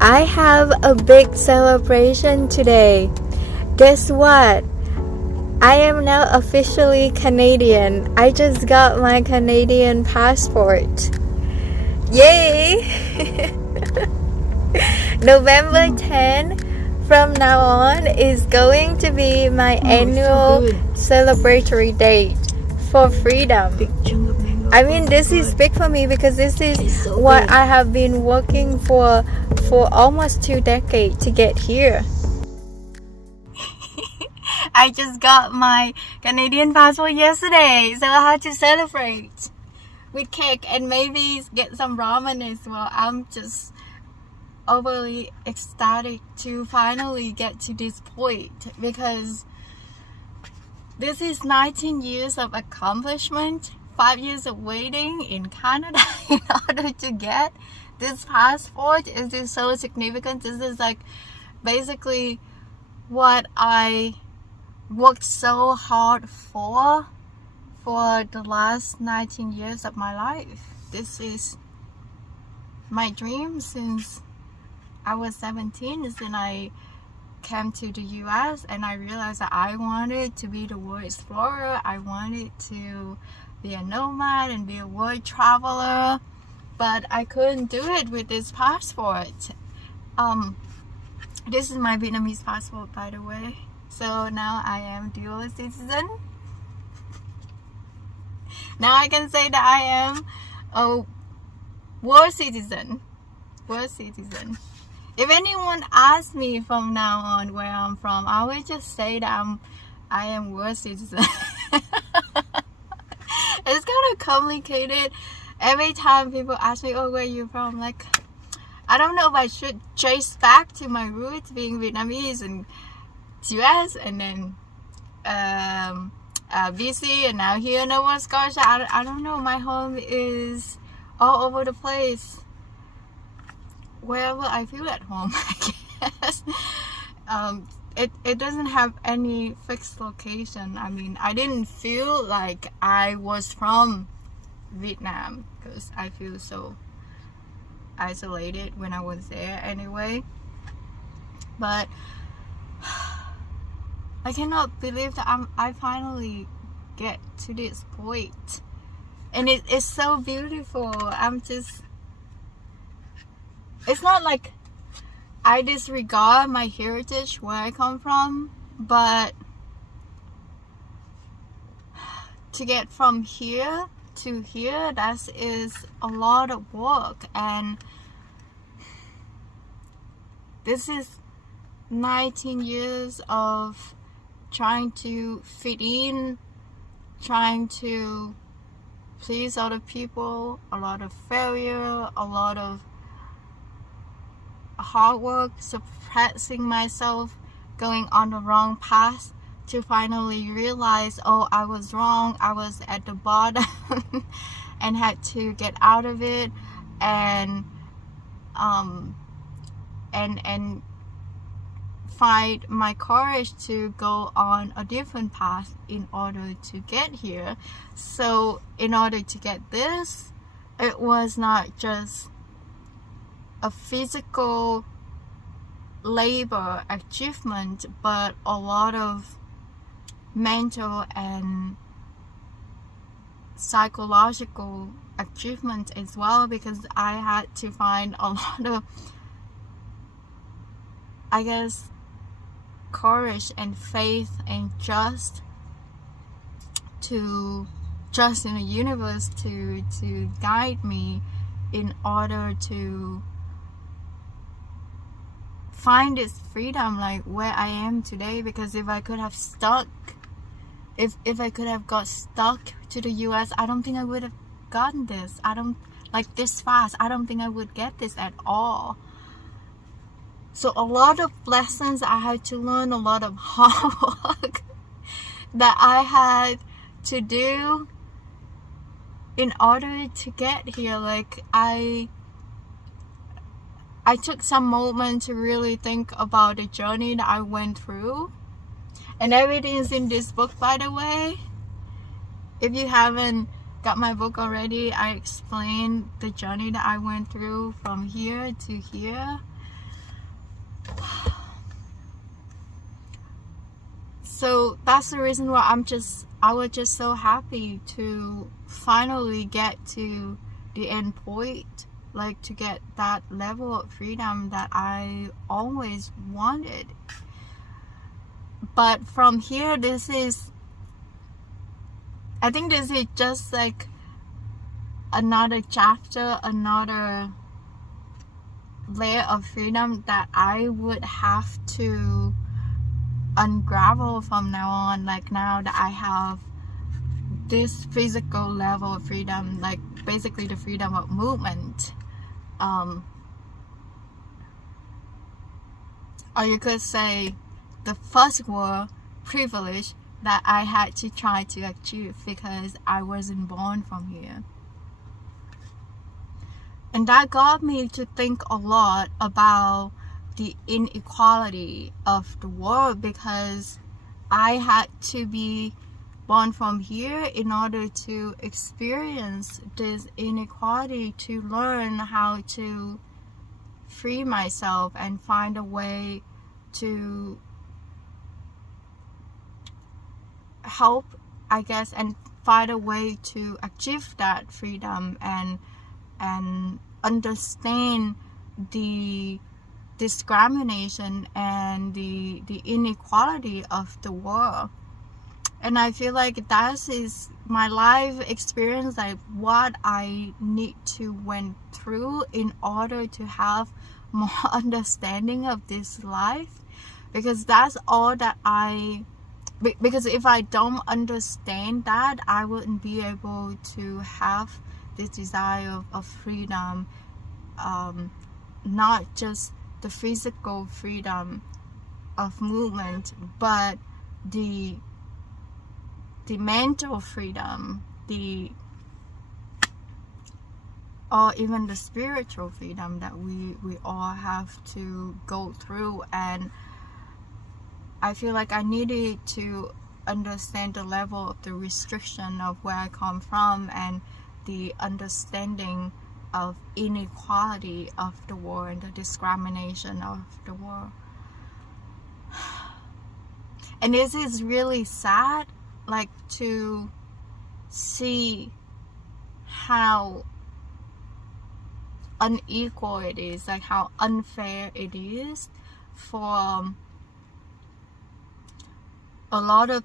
I have a big celebration today. Guess what? I am now officially Canadian. I just got my Canadian passport. Yay! November 10 from now on is going to be my annual celebratory date for freedom. I mean, this is big for me because this is what I have been working for almost 2 decades to get here. I just got my Canadian passport yesterday, so I had to celebrate with cake and maybe get some ramen as well. I'm just overly ecstatic to finally get to this point because this is 19 years of accomplishment, 5 years of waiting in Canada in order to get this passport. Is this so significant? This is like basically what I worked so hard for the last 19 years of my life. This is my dream since I was 17, is when I came to the US and I realized that I wanted to be the world explorer. I wanted to be a nomad and be a world traveler, but I couldn't do it with this passport. This is my Vietnamese passport, by the way. So now I am dual citizen. Now I can say that I am a world citizen. World citizen. If anyone asks me from now on where I'm from, I will just say that I am world citizen. It's kind of complicated. Every time people ask me, oh, where are you from? Like, I don't know if I should trace back to my roots being Vietnamese and US and then BC and now here in Nova Scotia. I don't know. My home is all over the place. Wherever I feel at home, I guess. It doesn't have any fixed location. I mean, I didn't feel like I was from Vietnam because I feel so isolated when I was there anyway. But I cannot believe that I finally get to this point, and it's so beautiful. It's not like I disregard my heritage, where I come from, but to get from here to here, that is a lot of work, and this is 19 years of trying to fit in, trying to please other people, a lot of failure, a lot of hard work, suppressing myself, going on the wrong path to finally realize, oh, I was wrong, I was at the bottom and had to get out of it and find my courage to go on a different path in order to get here. So in order to get this, it was not just a physical labor achievement, but a lot of mental and psychological achievement as well, because I had to find a lot of, I guess, courage and faith and trust in the universe to guide me in order to find this freedom, like where I am today. Because if I could have got stuck to the US, I don't think I would have gotten this. I don't like this fast. I don't think I would get this at all. So a lot of lessons I had to learn, a lot of hard work that I had to do in order to get here. Like I took some moment to really think about the journey that I went through, and everything is in this book, by the way. If you haven't got my book already, I explain the journey that I went through from here to here. So that's the reason why I was just so happy to finally get to the end point, like to get that level of freedom that I always wanted. But from here, I think this is just like another chapter, another layer of freedom that I would have to unravel from now on. Like now that I have this physical level of freedom, like basically the freedom of movement, or you could say the first world privilege that I had to try to achieve because I wasn't born from here. And that got me to think a lot about the inequality of the world, because I had to be born from here in order to experience this inequality, to learn how to free myself and find a way to help, I guess, and find a way to achieve that freedom and understand the discrimination and the inequality of the world. And I feel like that is my life experience, like what I need to went through in order to have more understanding of this life, because that's all that because if I don't understand that, I wouldn't be able to have this desire of freedom, not just the physical freedom of movement, but the mental freedom, or even the spiritual freedom that we all have to go through. And I feel like I needed to understand the level of the restriction of where I come from and the understanding of inequality of the world and the discrimination of the world. And this is really sad, like to see how unequal it is, like how unfair it is for a lot of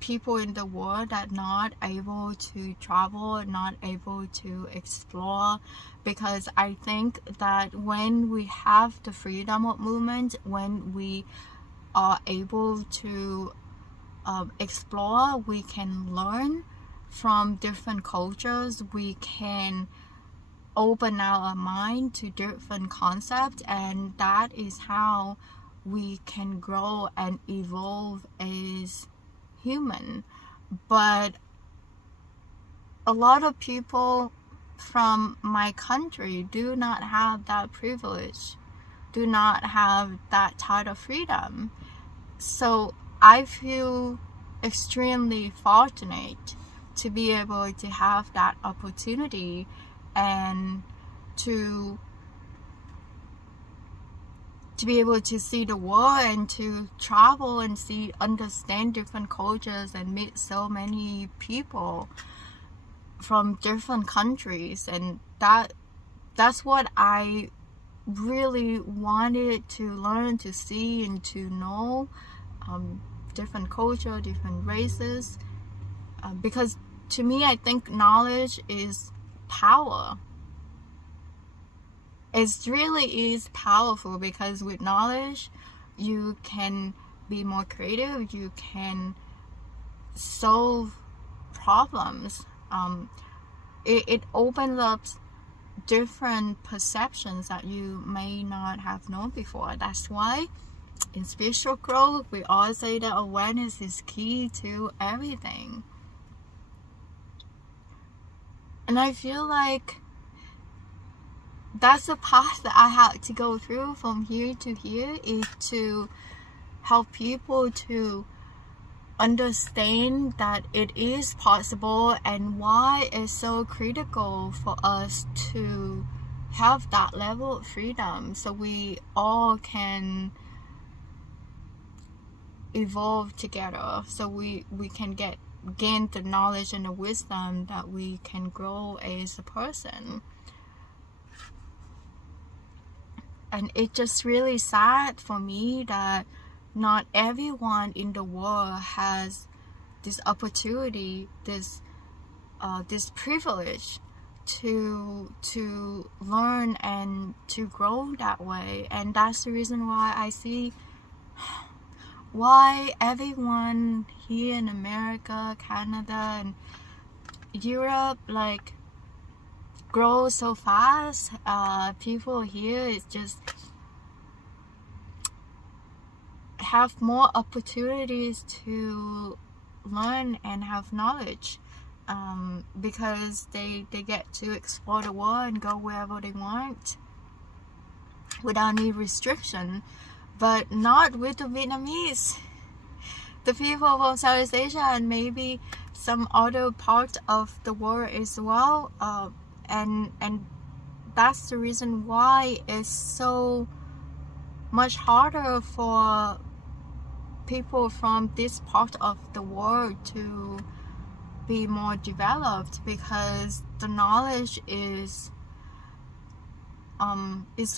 people in the world that not able to travel, not able to explore. Because I think that when we have the freedom of movement, when we are able to explore, we can learn from different cultures, we can open our mind to different concepts, and that is how we can grow and evolve as human. But a lot of people from my country do not have that privilege, do not have that type of freedom. So I feel extremely fortunate to be able to have that opportunity and to be able to see the world and to travel and understand different cultures and meet so many people from different countries. And that's what I really wanted to learn, to see and to know, different culture, different races, because to me, I think knowledge is power. It really is powerful, because with knowledge you can be more creative, you can solve problems. It opens up different perceptions that you may not have known before. That's why in spiritual growth we all say that awareness is key to everything. And I feel like that's the path that I had to go through from here to here, is to help people to understand that it is possible and why it's so critical for us to have that level of freedom, so we all can evolve together, so we can gain the knowledge and the wisdom that we can grow as a person. And it's just really sad for me that not everyone in the world has this opportunity, this privilege to learn and to grow that way. And that's the reason why I see why everyone here in America, Canada, and Europe like grow so fast. People here is just have more opportunities to learn and have knowledge, because they get to explore the world and go wherever they want without any restriction. But not with the Vietnamese, the people from Southeast Asia, and maybe some other part of the world as well. And that's the reason why it's so much harder for people from this part of the world to be more developed, because the knowledge is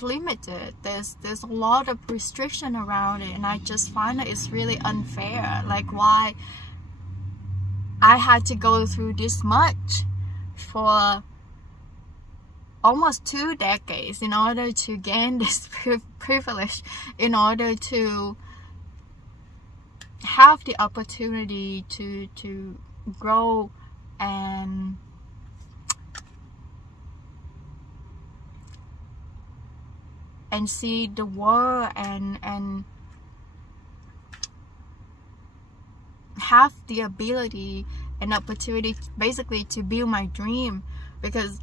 limited. There's a lot of restriction around it, and I just find that it's really unfair. Like, why I had to go through this much for almost 2 decades in order to gain this privilege, in order to have the opportunity to grow and see the world and have the ability and opportunity basically to build my dream. Because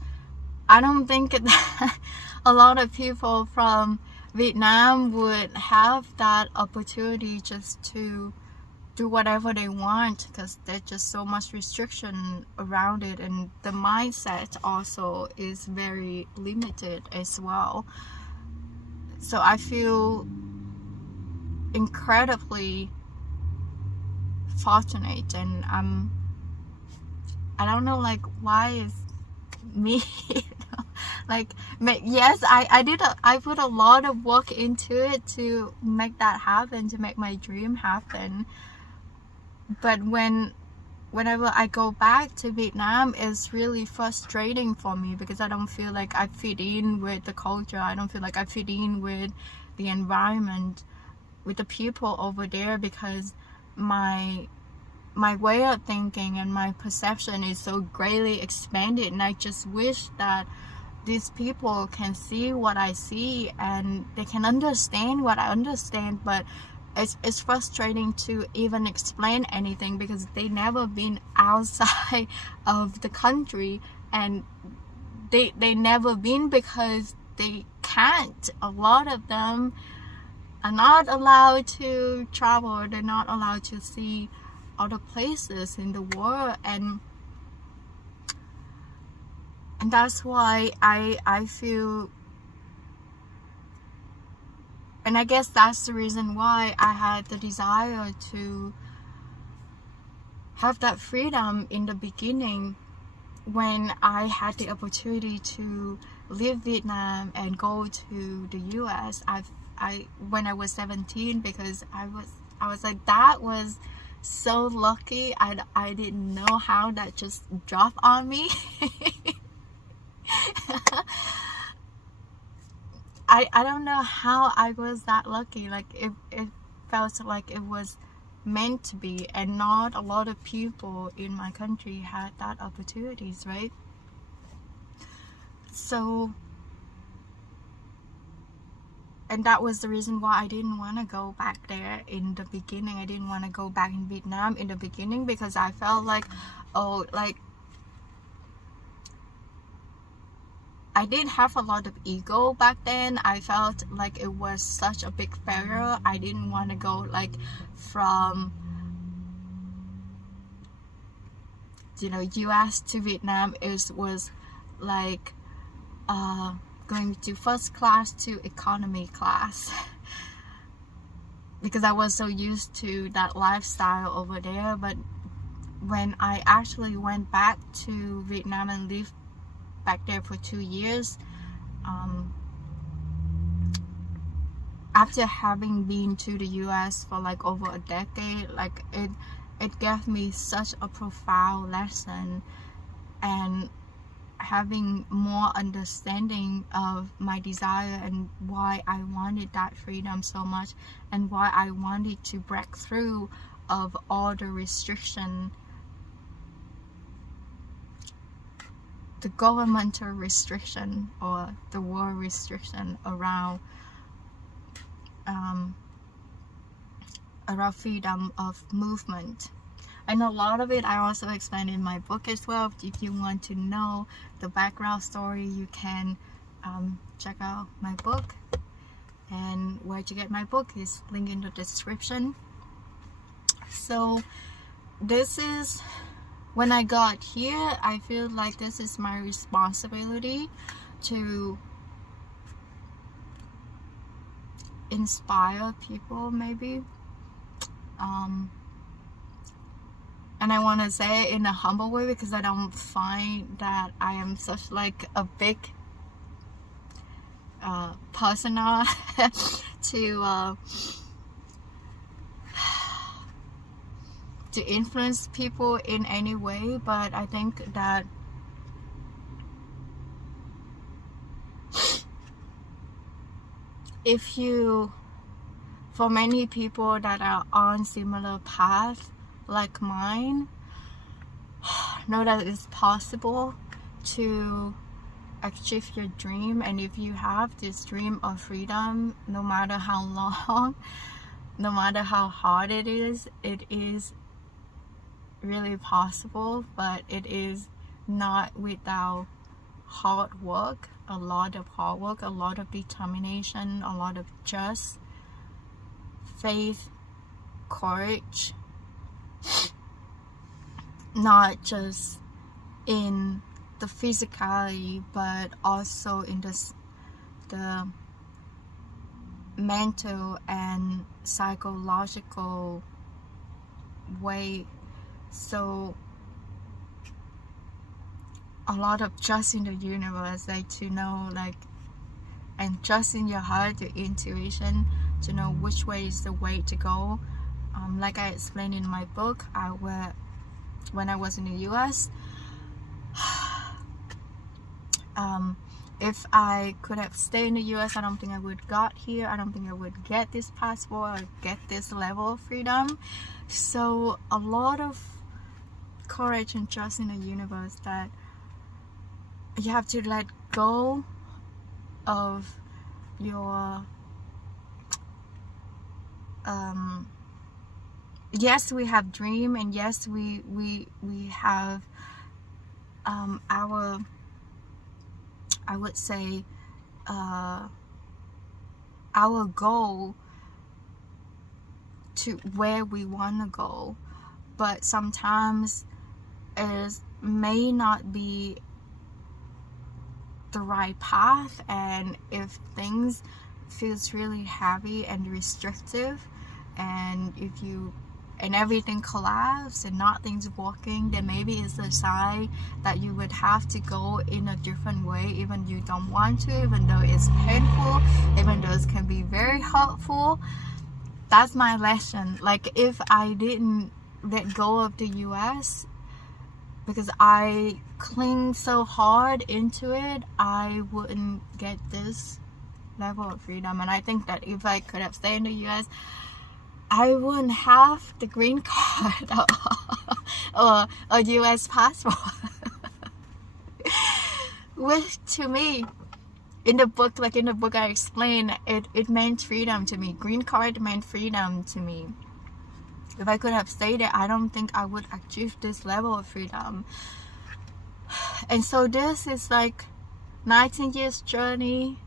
I don't think that a lot of people from Vietnam would have that opportunity just to do whatever they want, because there's just so much restriction around it, and the mindset also is very limited as well. So I feel incredibly fortunate, and I don't know, like, why is me like, yes, I put a lot of work into it to make that happen, to make my dream happen. But whenever I go back to Vietnam, it's really frustrating for me, because I don't feel like I fit in with the culture. I don't feel like I fit in with the environment, with the people over there, because my way of thinking and my perception is so greatly expanded. And I just wish that these people can see what I see and they can understand what I understand. But it's frustrating to even explain anything, because they never been outside of the country, and they never been because they can't. A lot of them are not allowed to travel, they're not allowed to see other places in the world, and that's why I feel, and I guess that's the reason why I had the desire to have that freedom in the beginning, when I had the opportunity to leave Vietnam and go to the US. When I was 17, because I was like, that was so lucky. I didn't know how that just dropped on me. I don't know how I was that lucky. Like, it felt like it was meant to be, and not a lot of people in my country had that opportunities, right? So, and that was the reason why I didn't want to go back there in the beginning. I didn't want to go back in Vietnam in the beginning, because I felt like, oh, like, I didn't have a lot of ego back then. I felt like it was such a big failure. I didn't want to go, like, from, you know, US to Vietnam. It was like going to first class to economy class. because I was so used to that lifestyle over there. But when I actually went back to Vietnam and lived back there for 2 years, after having been to the US for like over a decade, like it gave me such a profound lesson, and having more understanding of my desire and why I wanted that freedom so much, and why I wanted to break through of all the restriction, the governmental restriction or the world restriction around freedom of movement. I know a lot of it I also explained in my book as well. If you want to know the background story, you can check out my book, and where to get my book is linked in the description. So this is, when I got here, I feel like this is my responsibility to inspire people, maybe. And I want to say it in a humble way, because I don't find that I am such like a big persona to influence people in any way. But I think that if you, for many people that are on similar path like mine, know that it's possible to achieve your dream. And if you have this dream of freedom, no matter how long, no matter how hard it is really possible. But it is not without hard work, a lot of hard work, a lot of determination, a lot of just faith, courage, not just in the physicality, but also in the mental and psychological way. So a lot of trust in the universe, like to know, like, and trust in your heart, your intuition, to know which way is the way to go. Like I explained in my book, when I was in the US, if I could have stayed in the US, I don't think I would got here. I don't think I would get this passport or get this level of freedom. So a lot of courage and trust in the universe, that you have to let go of your yes, we have dream, and yes, we have our, I would say, our goal to where we want to go. But sometimes it may not be the right path, and if things feels really heavy and restrictive, and if you and everything collapses and nothing's working, then maybe it's a sign that you would have to go in a different way, even you don't want to, even though it's painful, even though it can be very hurtful. That's my lesson. Like, if I didn't let go of the US because I cling so hard into it, I wouldn't get this level of freedom. And I think that if I could have stayed in the US, I wouldn't have the green card or a US passport. Which to me, in the book I explained, it meant freedom to me. Green card meant freedom to me. If I could have stayed there, I don't think I would achieve this level of freedom. And so this is like 19 years journey,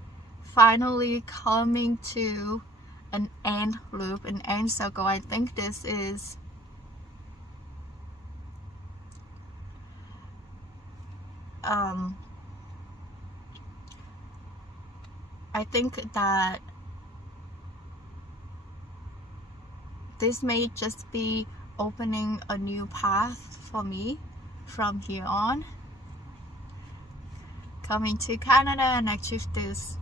finally coming to an end loop, an end circle. I think this is I think that this may just be opening a new path for me from here on. Coming to Canada and achieve this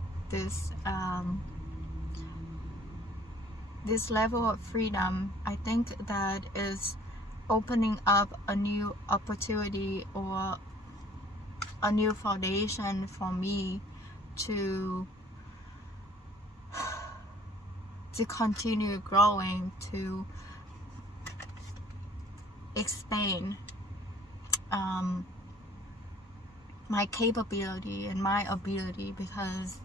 level of freedom, I think that is opening up a new opportunity or a new foundation for me to continue growing, to expand my capability and my ability, because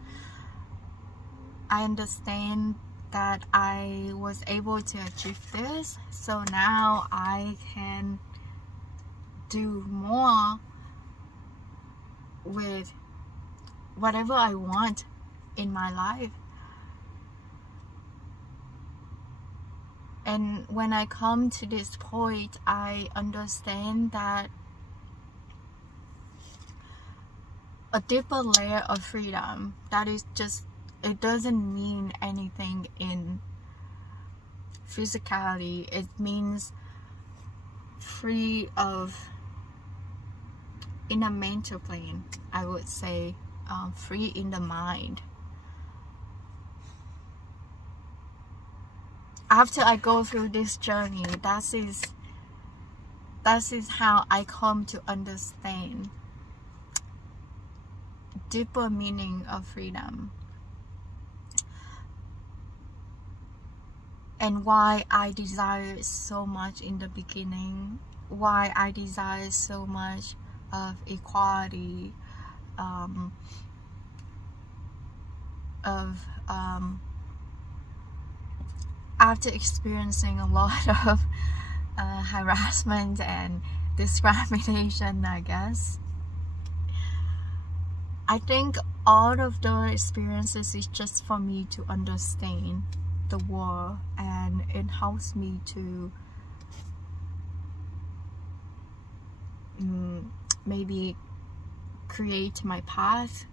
I understand that I was able to achieve this, so now I can do more with whatever I want in my life. And when I come to this point, I understand that a deeper layer of freedom, that is just, it doesn't mean anything in physicality. It means free of, in a mental plane, I would say, free in the mind. After I go through this journey, that is how I come to understand deeper meaning of freedom, and why I desired so much in the beginning, why I desired so much of equality, after experiencing a lot of harassment and discrimination, I guess. I think all of the experiences is just for me to understand the world, and it helps me to maybe create my path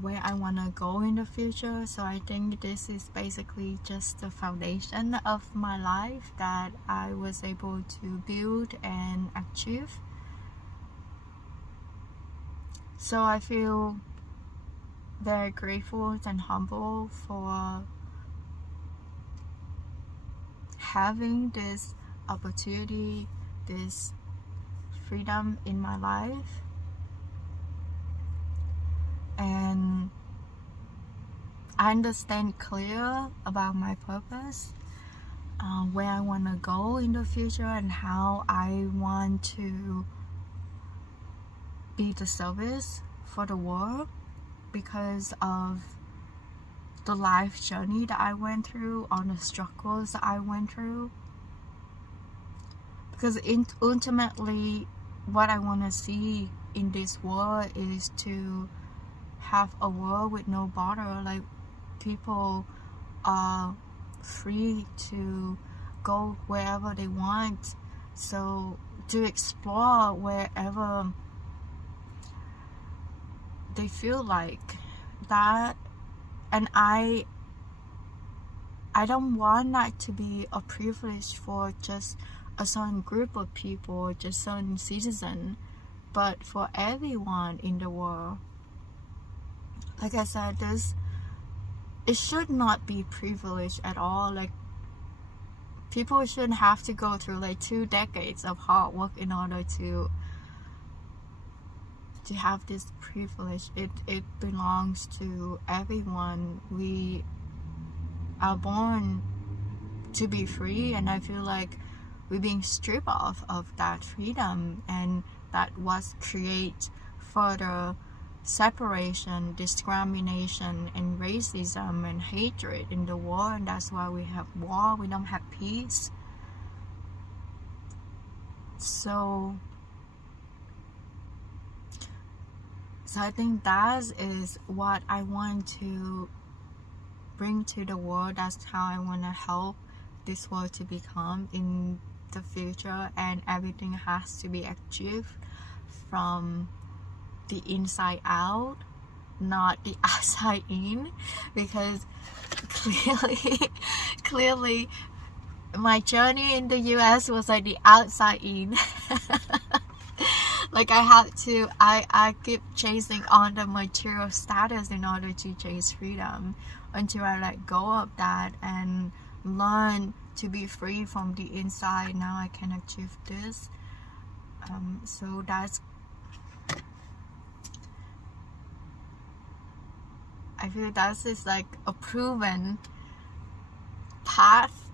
where I want to go in the future. So I think this is basically just the foundation of my life that I was able to build and achieve. So I feel very grateful and humble for having this opportunity, this freedom in my life. And I understand clear about my purpose, where I want to go in the future, and how I want to be the service for the world because of the life journey that I went through, all the struggles that I went through. Because ultimately, what I want to see in this world is to have a world with no border. Like, people are free to go wherever they want, so to explore wherever they feel like that. And I don't want that to be a privilege for just a certain group of people, just certain citizens, but for everyone in the world. Like I said, it should not be privilege at all. Like, people shouldn't have to go through like 2 decades of hard work in order to have this privilege. It belongs to everyone. We are born to be free, and I feel like we're being stripped of that freedom, and that was create further separation, discrimination, and racism and hatred in the world. And that's why we have war, we don't have peace. So I think that is what I want to bring to the world. That's how I want to help this world to become in the future, and everything has to be achieved from the inside out, not the outside in, because clearly my journey in the US was like the outside in. Like I keep chasing on the material status in order to chase freedom until I let go of that and learn to be free from the inside. Now I can achieve this. So I feel that is like a proven path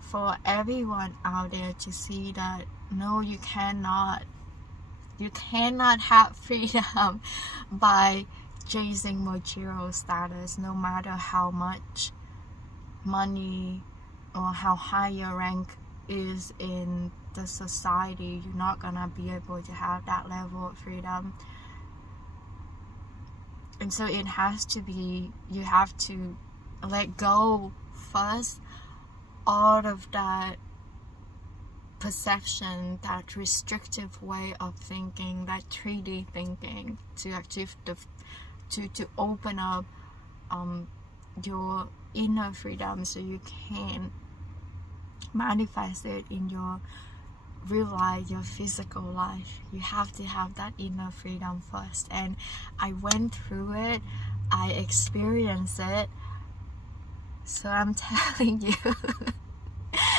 for everyone out there to see that no, you cannot have freedom by chasing material status. No matter how much money or how high your rank is in the society, you're not gonna be able to have that level of freedom. And so it has to be, you have to let go first all of that perception, that restrictive way of thinking, that 3D thinking, to achieve to open up your inner freedom so you can manifest it in your real life, your physical life. You have to have that inner freedom first. And I went through it, I experienced it, so I'm telling you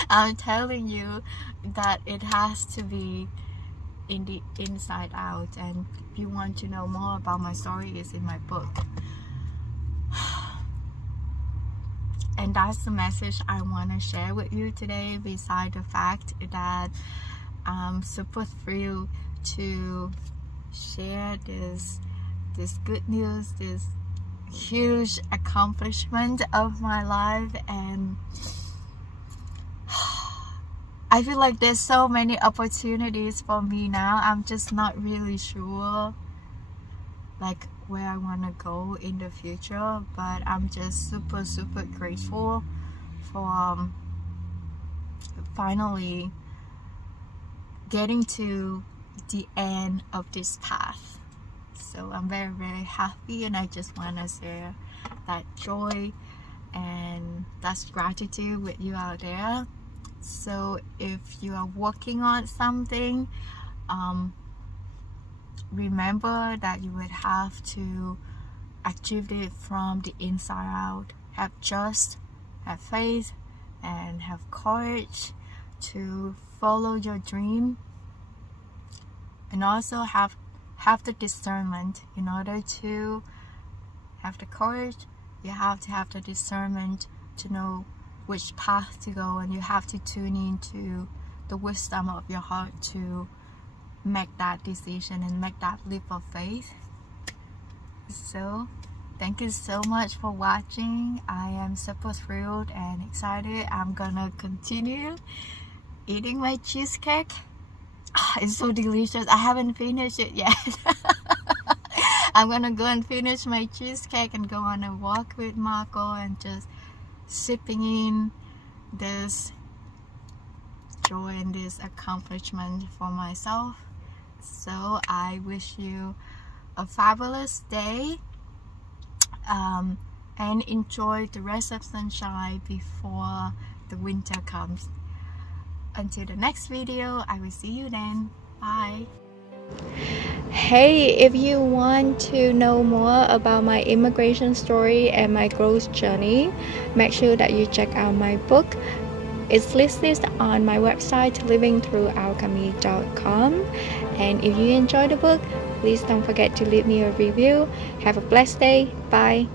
I'm telling you that it has to be in the inside out. And if you want to know more about my story, it's in my book. And that's the message I want to share with you today, beside the fact that I'm super thrilled to share this good news, this huge accomplishment of my life. And I feel like there's so many opportunities for me now. I'm just not really sure like where I want to go in the future, but I'm just super grateful for finally getting to the end of this path. So I'm very happy, and I just want to share that joy and that's gratitude with you out there. So if you are working on something, remember that you would have to achieve it from the inside out. Have trust, have faith, and have courage to follow your dream, and also have the discernment. In order to have the courage, you have to have the discernment to know which path to go, and you have to tune into the wisdom of your heart to make that decision and make that leap of faith. So thank you so much for watching. I am super thrilled and excited. I'm gonna continue eating my cheesecake. It's so delicious. I haven't finished it yet. I'm gonna go and finish my cheesecake and go on a walk with Marco and just sipping in this joy and this accomplishment for myself. So I wish you a fabulous day, and enjoy the rest of sunshine before the winter comes. Until the next video, I will see you then. Bye. Hey, if you want to know more about my immigration story and my growth journey, make sure that you check out my book. It's listed on my website, livingthroughalchemy.com. And if you enjoy the book, please don't forget to leave me a review. Have a blessed day. Bye.